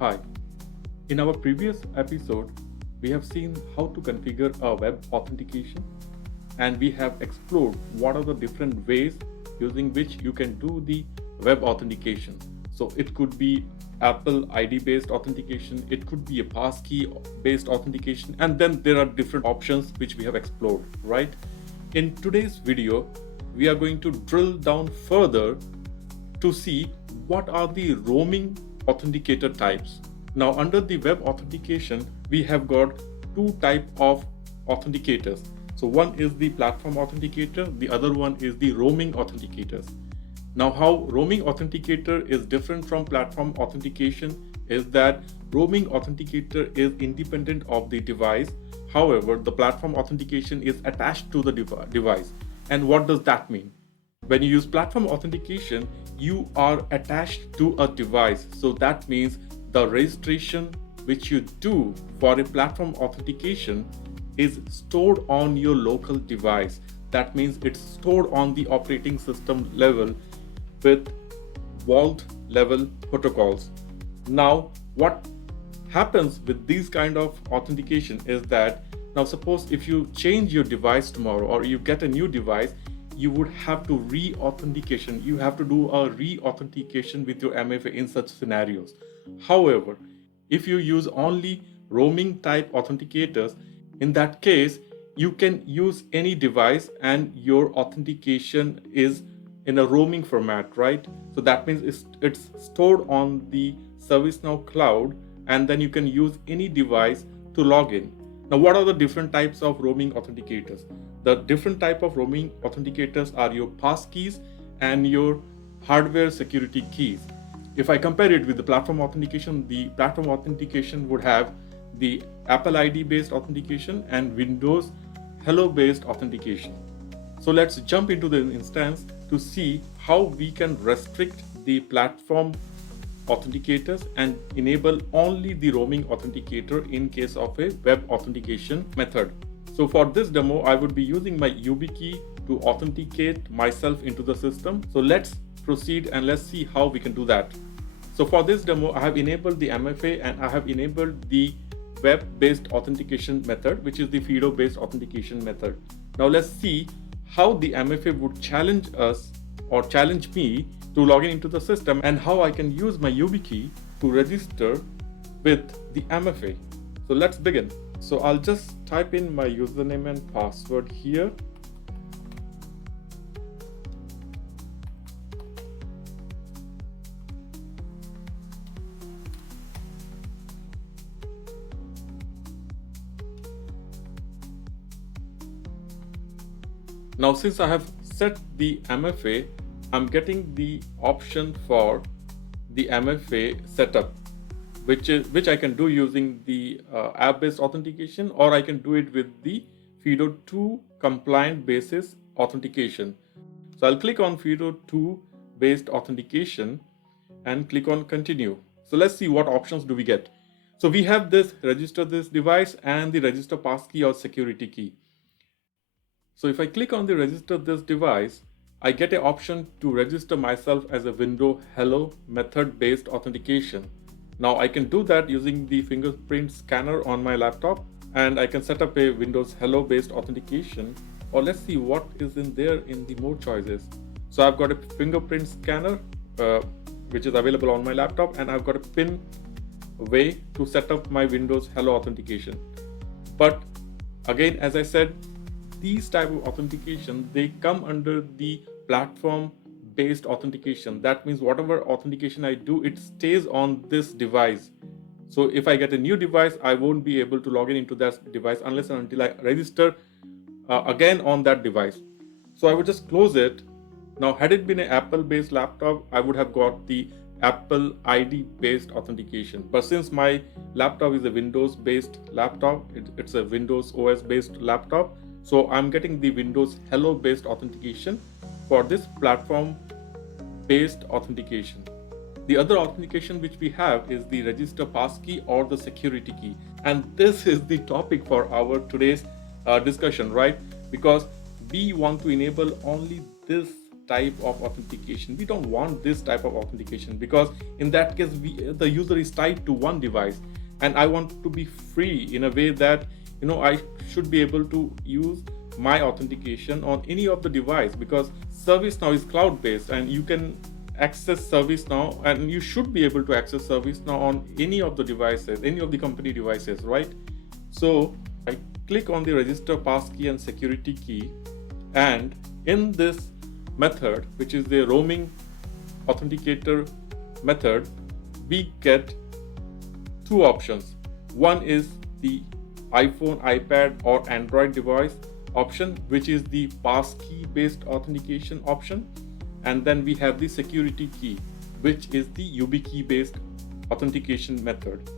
Hi, in our previous episode, we have seen how to configure a web authentication and we have explored what are the different ways using which you can do the web authentication. So it could be Apple ID based authentication, it could be a passkey based authentication, and then there are different options which we have explored, right? In today's video, we are going to drill down further to see what are the roaming authenticator types. Now under the web authentication, we have got two types of authenticators. So one is the platform authenticator, the other one is the roaming authenticators. Now how roaming authenticator is different from platform authentication is that roaming authenticator is independent of the device. However, the platform authentication is attached to the device. And what does that mean? When you use platform authentication, you are attached to a device. So that means the registration which you do for a platform authentication is stored on your local device. That means it's stored on the operating system level with vault level protocols. Now, what happens with these kind of authentication is that now suppose if you change your device tomorrow or you get a new device, you would have to re-authentication. You have to do a re-authentication with your MFA in such scenarios. However, if you use only roaming type authenticators, in that case, you can use any device and your authentication is in a roaming format, right? So that means it's stored on the ServiceNow cloud, and then you can use any device to log in. Now, what are the different types of roaming authenticators? The different type of roaming authenticators are your passkeys and your hardware security keys. If I compare it with the platform authentication would have the Apple ID based authentication and Windows Hello based authentication. So let's jump into the instance to see how we can restrict the platform authenticators and enable only the roaming authenticator in case of a web authentication method. So for this demo, I would be using my Yubikey to authenticate myself into the system. So let's proceed and let's see how we can do that. So for this demo, I have enabled the MFA and I have enabled the web-based authentication method, which is the FIDO-based authentication method. Now let's see how the MFA would challenge us or challenge me to log in into the system and how I can use my Yubikey to register with the MFA. So let's begin. So I'll just type in my username and password here. Now since I have set the MFA, I'm getting the option for the MFA setup, which I can do using the app-based authentication, or I can do it with the FIDO 2 compliant basis authentication. So I'll click on FIDO 2 based authentication and click on continue. So let's see what options do we get. So we have this register this device and the register passkey or security key. So if I click on the register this device, I get an option to register myself as a Windows Hello method based authentication. Now I can do that using the fingerprint scanner on my laptop, and I can set up a Windows Hello based authentication, or let's see what is in there in the more choices. So I've got a fingerprint scanner which is available on my laptop, and I've got a pin way to set up my Windows Hello authentication. But again, as I said, these type of authentication, they come under the platform based authentication. That means whatever authentication I do, it stays on this device. So if I get a new device, I won't be able to log in into that device unless and until I register again on that device. So I would just close it. Now had it been an Apple based laptop, I would have got the Apple ID based authentication. But since my laptop is a Windows based laptop, it's a Windows OS based laptop, so I'm getting the Windows Hello based authentication for this platform based authentication. The other authentication which we have is the register passkey or the security key. And this is the topic for our today's discussion, right? Because we want to enable only this type of authentication. We don't want this type of authentication, because in that case the user is tied to one device, and I want to be free in a way that I should be able to use my authentication on any of the device, because ServiceNow is cloud-based and you can access ServiceNow, and you should be able to access ServiceNow on any of the devices, any of the company devices, right? So I click on the register passkey and security key, and in this method, which is the roaming authenticator method, we get two options. One is the iPhone, iPad or Android device option, which is the passkey based authentication option, and then we have the security key, which is the Yubikey based authentication method.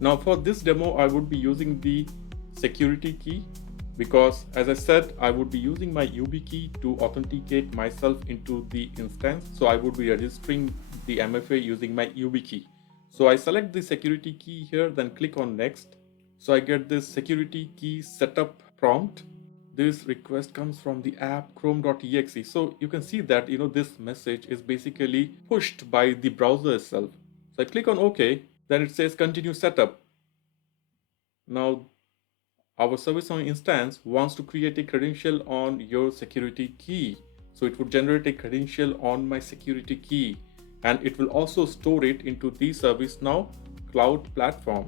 Now for this demo, I would be using the security key, because as I said, I would be using my Yubikey to authenticate myself into the instance. So I would be registering the MFA using my Yubikey. So I select the security key here, then click on next. So I get this security key setup prompt. This request comes from the app chrome.exe. So you can see that this message is basically pushed by the browser itself. So I click on OK, then it says continue setup. Now our ServiceNow instance wants to create a credential on your security key. So it would generate a credential on my security key, and it will also store it into the ServiceNow cloud platform.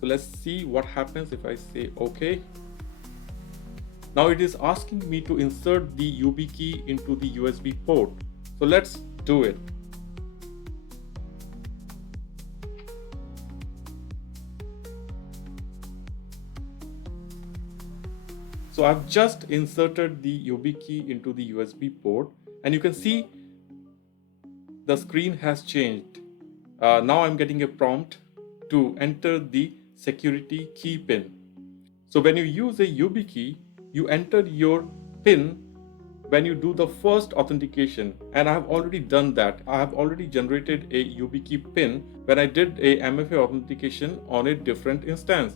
So let's see what happens if I say OK. Now it is asking me to insert the Yubikey into the USB port. So let's do it. So I've just inserted the Yubikey into the USB port, and you can see the screen has changed. Now I'm getting a prompt to enter the security key pin. So when you use a Yubikey, you enter your pin when you do the first authentication, and I have already done that. I have already generated a Yubikey pin when I did a MFA authentication on a different instance,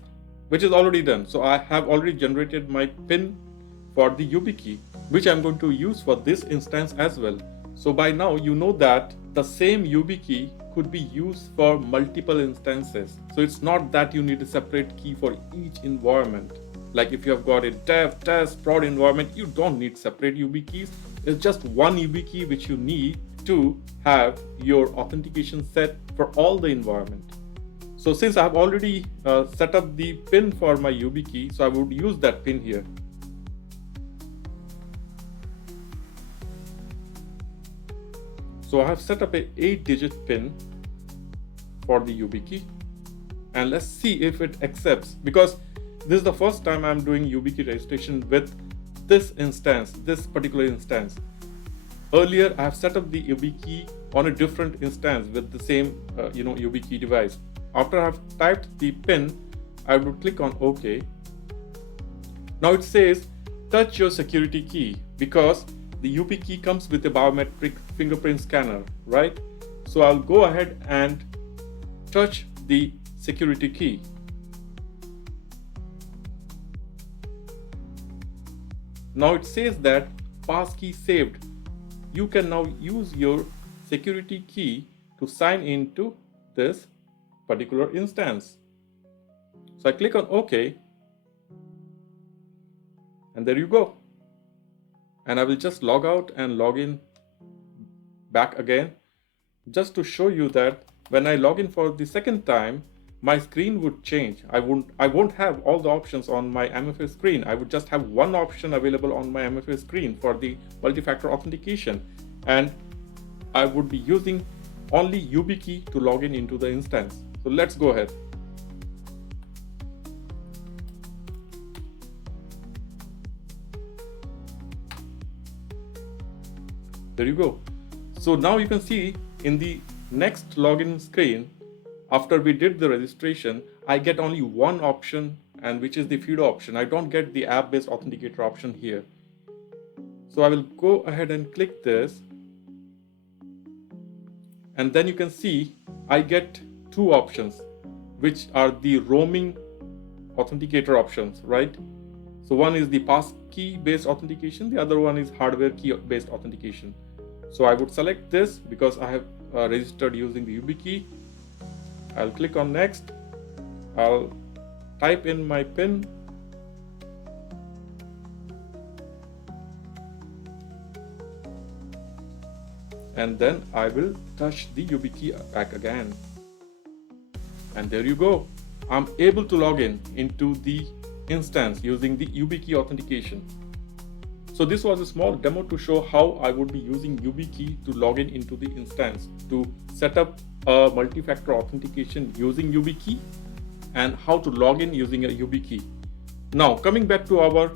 which is already done. So I have already generated my pin for the Yubikey, which I'm going to use for this instance as well. So by now you know that the same Yubikey could be used for multiple instances. So it's not that you need a separate key for each environment. Like if you have got a dev, test, prod environment, you don't need separate Yubikeys. It's just one Yubikey which you need to have your authentication set for all the environment. So since I have already set up the pin for my Yubikey, so I would use that pin here. So I have set up a 8-digit pin for the Yubikey, and let's see if it accepts, because this is the first time I'm doing Yubikey registration with this instance, this particular instance. Earlier I have set up the Yubikey on a different instance with the same Yubikey device. After I have typed the pin, I would click on OK. Now it says touch your security key, because the Yubikey comes with a biometric fingerprint scanner, right? So I'll go ahead and touch the security key. Now it says that passkey saved. You can now use your security key to sign into this particular instance. So I click on OK, and there you go. And I will just log out and log in back again, just to show you that when I log in for the second time, my screen would change. I won't have all the options on my MFA screen. I would just have one option available on my MFA screen for the multi-factor authentication, and I would be using only Yubikey to log in into the instance. So let's go ahead. There you go. So now you can see in the next login screen, after we did the registration, I get only one option, and which is the FIDO option. I don't get the app-based authenticator option here. So I will go ahead and click this, and then you can see I get two options, which are the roaming authenticator options, right? So one is the passkey based authentication, the other one is hardware key based authentication. So I would select this because I have registered using the Yubikey. I'll click on next. I'll type in my PIN. And then I will touch the Yubikey back again. And there you go. I'm able to log in into the instance using the Yubikey authentication. So this was a small demo to show how I would be using Yubikey to log in into the instance, to set up a multi-factor authentication using Yubikey, and how to log in using a Yubikey. Now coming back to our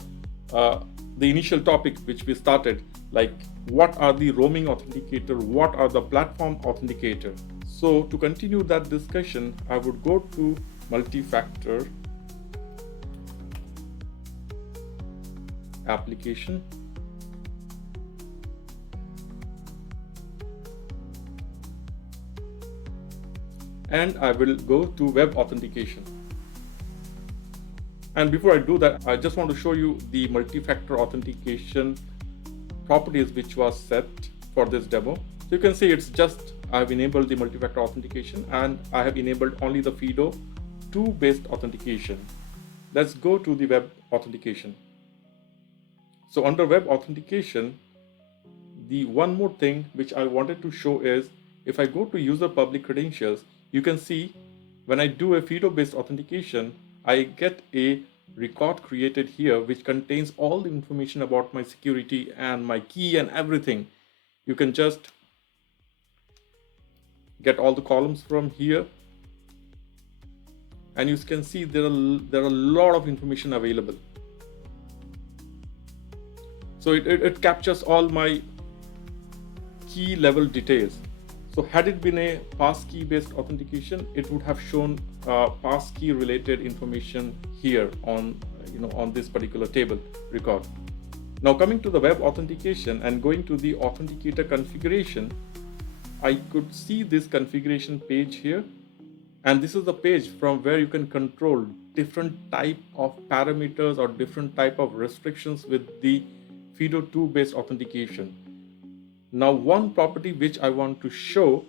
the initial topic which we started, like what are the roaming authenticator, what are the platform authenticator. So to continue that discussion, I would go to multi-factor application, and I will go to web authentication. And before I do that, I just want to show you the multi-factor authentication properties which was set for this demo. So you can see it's just I've enabled the multi-factor authentication and I have enabled only the FIDO 2 based authentication. Let's go to the web authentication. So under web authentication, the one more thing which I wanted to show is if I go to user public credentials, you can see when I do a FIDO based authentication, I get a record created here which contains all the information about my security and my key and everything. You can just get all the columns from here, and you can see there are a lot of information available. So it captures all my key level details. So had it been a passkey based authentication, it would have shown passkey related information here on this particular table record. Now coming to the web authentication and going to the authenticator configuration, I could see this configuration page here, and this is the page from where you can control different type of parameters or different type of restrictions with the FIDO 2 based authentication. Now one property which I want to show,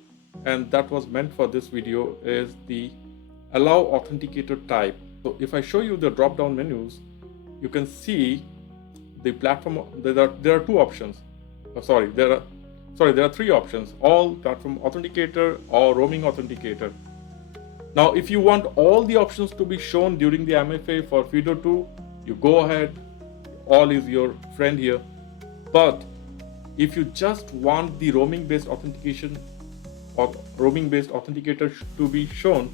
and that was meant for this video, is the allow authenticator type. So if I show you the drop down menus, you can see the platform. There are two options. There are three options: all platform authenticator or roaming authenticator. Now if you want all the options to be shown during the MFA for FIDO 2, you go ahead, all is your friend here. But if you just want the roaming based authentication or roaming based authenticator to be shown,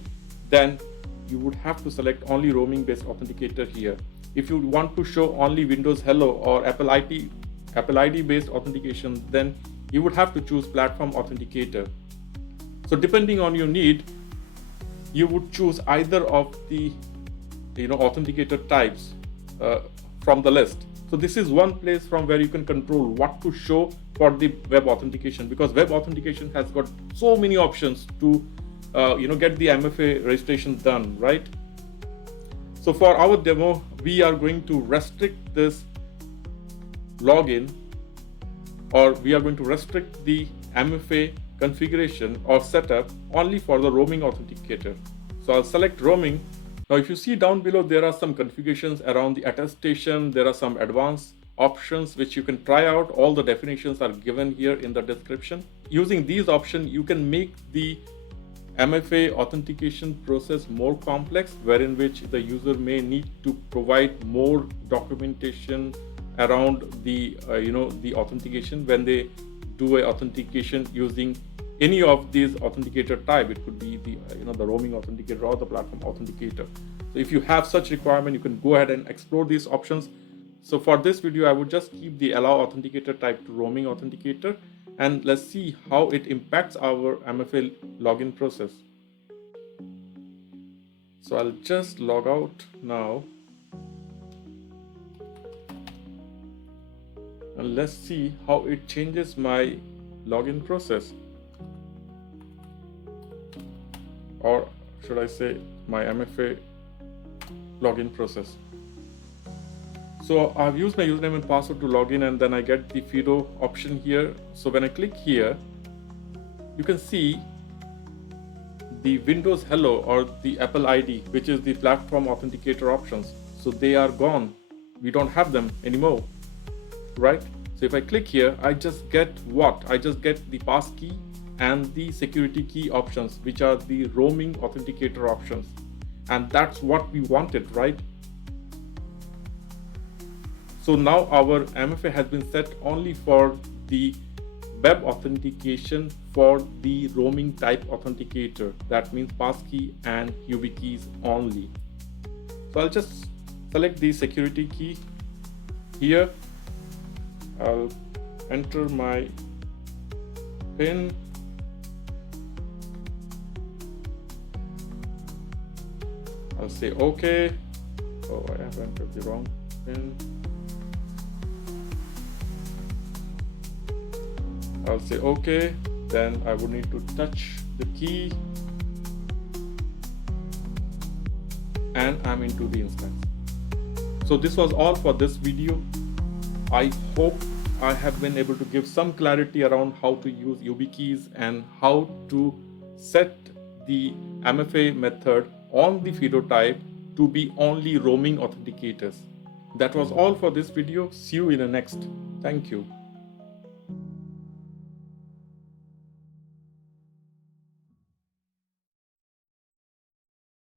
then you would have to select only roaming based authenticator here. If you want to show only Windows Hello or Apple ID based authentication, then you would have to choose platform authenticator. So depending on your need, you would choose either of the authenticator types from the list. So this is one place from where you can control what to show for the web authentication, because web authentication has got so many options to get the MFA registration done, right? So for our demo, we are going to restrict this login, or we are going to restrict the MFA configuration or setup only for the roaming authenticator. So I'll select roaming. Now if you see down below, there are some configurations around the attestation. There are some advanced options which you can try out. All the definitions are given here in the description. Using these options, you can make the MFA authentication process more complex, wherein which the user may need to provide more documentation around the the authentication when they do a authentication using any of these authenticator type. It could be the roaming authenticator or the platform authenticator. So if you have such requirement, you can go ahead and explore these options. So for this video, I would just keep the allow authenticator type to roaming authenticator, and let's see how it impacts our MFA login process. So I'll just log out now, and let's see how it changes my login process, or should I say my MFA login process. So I've used my username and password to log in, and then I get the FIDO option here. So when I click here, you can see the Windows Hello or the Apple ID, which is the platform authenticator options. So they are gone. We don't have them anymore, right? So if I click here, I just get what? I just get the passkey and the security key options, which are the roaming authenticator options. And that's what we wanted, right? So now our MFA has been set only for the web authentication for the roaming type authenticator. That means passkey and Yubikeys only. So I'll just select the security key here. I'll enter my PIN. I'll say OK. Oh, I have entered the wrong PIN. I'll say OK. Then I would need to touch the key. And I'm into the instance. So this was all for this video. I hope I have been able to give some clarity around how to use Yubikeys and how to set the MFA method on the FIDO type to be only roaming authenticators. That was all for this video. See you in the next. Thank you.